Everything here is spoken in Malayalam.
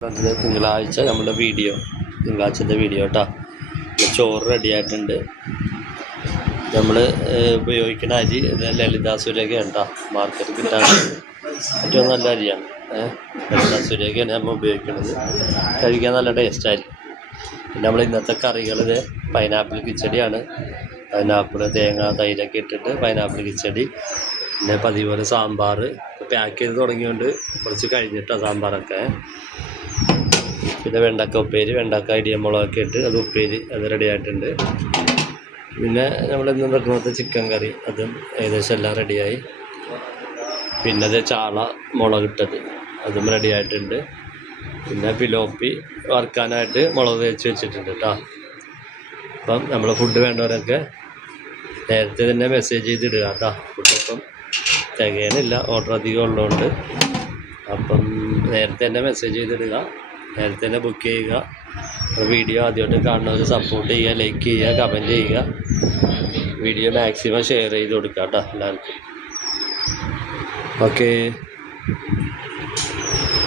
തിങ്കളാഴ്ച നമ്മുടെ തിങ്കളാഴ്ചത്തെ വീഡിയോ കേട്ടോ. ചോറ് റെഡി ആയിട്ടുണ്ട്. നമ്മൾ ഉപയോഗിക്കുന്ന അരി ലളിതാ സുരേഖയാണ് കേട്ടോ. മാർക്കറ്റിൽ കിട്ടാൻ ഏറ്റവും നല്ല അരിയാണ്. ലളിതാ സുരേഖയാണ് നമ്മൾ ഉപയോഗിക്കുന്നത്. കഴിക്കാൻ നല്ല ടേസ്റ്റായിരിക്കും. പിന്നെ നമ്മൾ ഇന്നത്തെ കറികൾ പൈനാപ്പിൾ കിച്ചടിയാണ്. പൈനാപ്പിൾ തേങ്ങ തൈരൊക്കെ ഇട്ടിട്ട് പൈനാപ്പിൾ കിച്ചടി. പിന്നെ പതിവ് പോലെ സാമ്പാർ പാക്ക് ചെയ്ത് തുടങ്ങിയോണ്ട് കുറച്ച് കഴിഞ്ഞിട്ടാണ് സാമ്പാറൊക്കെ. പിന്നെ വെണ്ടക്ക ഉപ്പേരി, വെണ്ടക്ക ഇടിയമ്പളമൊക്കെ ഇട്ട് അത് ഉപ്പേരി, അത് റെഡി ആയിട്ടുണ്ട്. പിന്നെ നമ്മളിന്ന് വെക്കുന്നത് ചിക്കൻ കറി, അതും ഏകദേശം എല്ലാം റെഡിയായി. പിന്നെ അത് ചാള മുളകിട്ടത്, അതും റെഡി ആയിട്ടുണ്ട്. പിന്നെ പിലോപ്പി വറുക്കാനായിട്ട് മുളക് തേച്ച് വെച്ചിട്ടുണ്ട് കേട്ടോ. അപ്പം നമ്മൾ ഫുഡ് വേണ്ടവരൊക്കെ നേരത്തെ തന്നെ മെസ്സേജ് ചെയ്തിടുക കേട്ടോ. ഫുഡിപ്പം തികയാനില്ല, ഓർഡർ അധികം ഉള്ളതുകൊണ്ട്. അപ്പം നേരത്തെ തന്നെ മെസ്സേജ് ചെയ്തിടുക, നേരത്തെ തന്നെ ബുക്ക് ചെയ്യുക. വീഡിയോ ആദ്യമായിട്ട് കാണുന്നവർ സപ്പോർട്ട് ചെയ്യുക, ലൈക്ക് ചെയ്യുക, കമൻറ്റ് ചെയ്യുക. വീഡിയോ മാക്സിമം ഷെയർ ചെയ്ത് കൊടുക്കുക കേട്ടോ എല്ലാവർക്കും. ഓക്കേ.